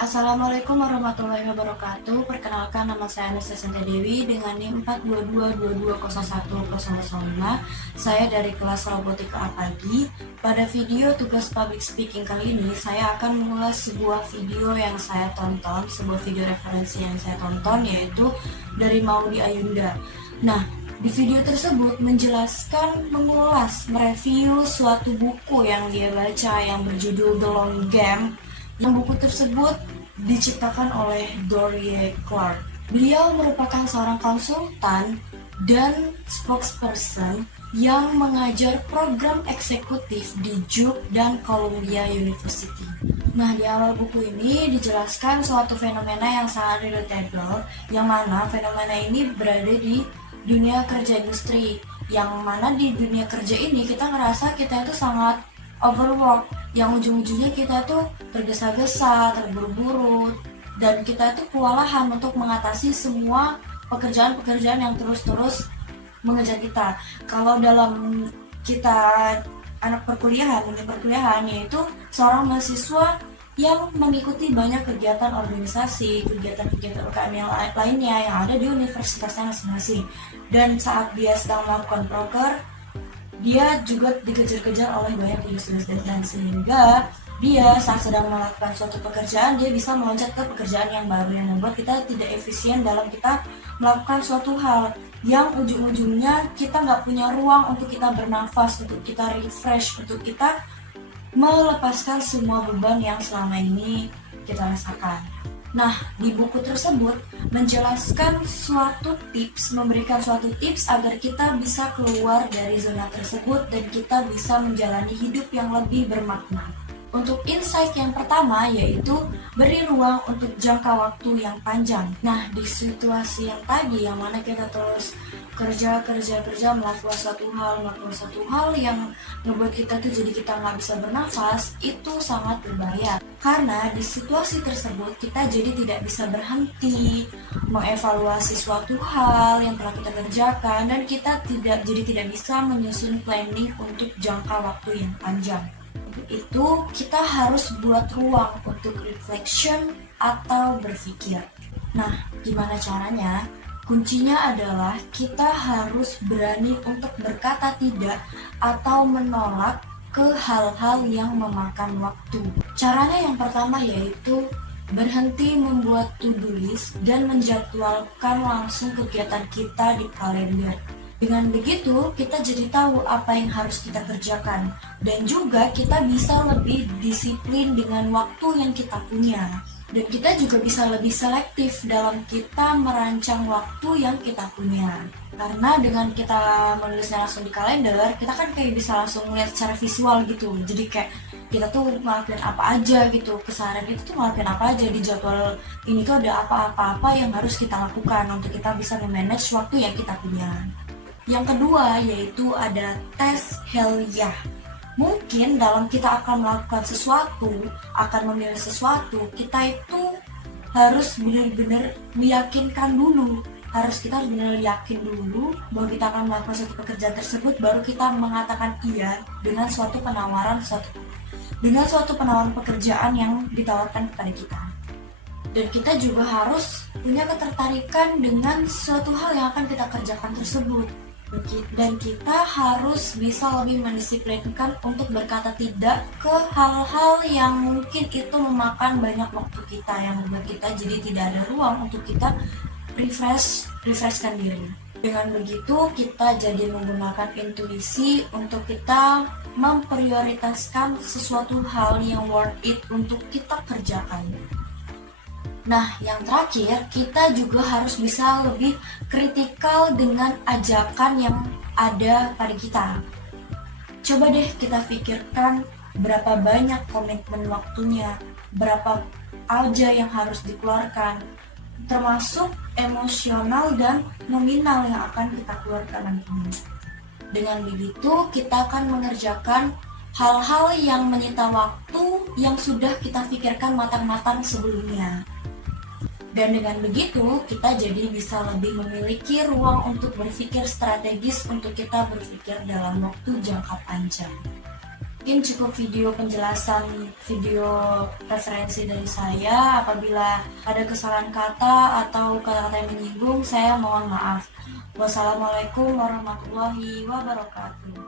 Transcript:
Assalamualaikum warahmatullahi wabarakatuh. Perkenalkan, nama saya Anastasia Dewi dengan NIM 42222010005. Saya dari kelas Robotika A Pagi. Pada video tugas public speaking kali ini, saya akan mengulas sebuah video yang saya tonton, sebuah video referensi yang saya tonton, yaitu dari Maudy Ayunda. Nah, di video tersebut menjelaskan, mengulas, mereview suatu buku yang dia baca yang berjudul The Long Game. Yang buku tersebut diciptakan oleh Dorie Clark. Beliau merupakan seorang konsultan dan spokesperson yang mengajar program eksekutif di Duke dan Columbia University. Nah, di awal buku ini dijelaskan suatu fenomena yang sangat relatable, yang mana fenomena ini berada di dunia kerja industri, yang mana di dunia kerja ini kita ngerasa kita itu sangat overwork, yang ujung-ujungnya kita tuh tergesa-gesa, terburu-buru, dan kita tuh kewalahan untuk mengatasi semua pekerjaan-pekerjaan yang terus-terus mengejar kita. Kalau dalam kita anak perkuliahan, yaitu seorang mahasiswa yang mengikuti banyak kegiatan organisasi, kegiatan-kegiatan UKM yang lainnya yang ada di universitasnya masing-masing. Dan saat dia sedang melakukan proker, dia juga dikejar-kejar oleh banyak tugas-tugas deadline, sehingga dia saat sedang melakukan suatu pekerjaan, dia bisa meloncat ke pekerjaan yang baru yang membuat kita tidak efisien dalam kita melakukan suatu hal yang ujung-ujungnya kita nggak punya ruang untuk kita bernafas, untuk kita refresh, untuk kita melepaskan semua beban yang selama ini kita rasakan. Nah, di buku tersebut menjelaskan memberikan suatu tips agar kita bisa keluar dari zona tersebut dan kita bisa menjalani hidup yang lebih bermakna. Untuk insight yang pertama yaitu beri ruang untuk jangka waktu yang panjang. Nah, di situasi yang tadi yang mana kita terus kerja melakukan suatu hal yang membuat kita tuh jadi kita nggak bisa bernafas, itu sangat berbahaya. Karena di situasi tersebut kita jadi tidak bisa berhenti mengevaluasi suatu hal yang telah kita kerjakan, dan kita tidak bisa menyusun planning untuk jangka waktu yang panjang. Untuk itu kita harus buat ruang untuk reflection atau berpikir. Nah, gimana caranya? Kuncinya adalah kita harus berani untuk berkata tidak atau menolak ke hal-hal yang memakan waktu. Caranya yang pertama yaitu berhenti membuat to-do list dan menjadwalkan langsung kegiatan kita di kalender. Dengan begitu, kita jadi tahu apa yang harus kita kerjakan, dan juga kita bisa lebih disiplin dengan waktu yang kita punya. Dan kita juga bisa lebih selektif dalam kita merancang waktu yang kita punya. Karena dengan kita menulisnya langsung di kalender, kita kan kayak bisa langsung melihat secara visual gitu. Jadi kayak kita tuh ngelakuin apa aja gitu, keseharian itu tuh ngelakuin apa aja, di jadwal ini tuh ada apa-apa yang harus kita lakukan untuk kita bisa memanage waktu yang kita punya. Yang kedua yaitu ada tes hell yeah. Mungkin dalam kita akan melakukan sesuatu, akan memilih sesuatu, kita itu harus benar-benar meyakinkan dulu. Kita harus benar yakin dulu bahwa kita akan melakukan suatu pekerjaan tersebut, baru kita mengatakan iya dengan suatu penawaran pekerjaan yang ditawarkan kepada kita. Dan kita juga harus punya ketertarikan dengan suatu hal yang akan kita kerjakan tersebut. Dan kita harus bisa lebih mendisiplinkan untuk berkata tidak ke hal-hal yang mungkin itu memakan banyak waktu kita, yang membuat kita jadi tidak ada ruang untuk kita refreshkan diri. Dengan begitu kita jadi menggunakan intuisi untuk kita memprioritaskan sesuatu hal yang worth it untuk kita kerjakan. Nah, yang terakhir, kita juga harus bisa lebih kritikal dengan ajakan yang ada pada kita. Coba deh kita pikirkan berapa banyak komitmen waktunya, berapa aja yang harus dikeluarkan, termasuk emosional dan nominal yang akan kita keluarkan nantinya. Dengan begitu, kita akan mengerjakan hal-hal yang menyita waktu yang sudah kita pikirkan matang-matang sebelumnya. Dan dengan begitu, kita jadi bisa lebih memiliki ruang untuk berpikir strategis, untuk kita berpikir dalam waktu jangka panjang. Mungkin cukup video penjelasan video referensi dari saya. Apabila ada kesalahan kata atau kata-kata yang menyinggung, saya mohon maaf. Wassalamualaikum warahmatullahi wabarakatuh.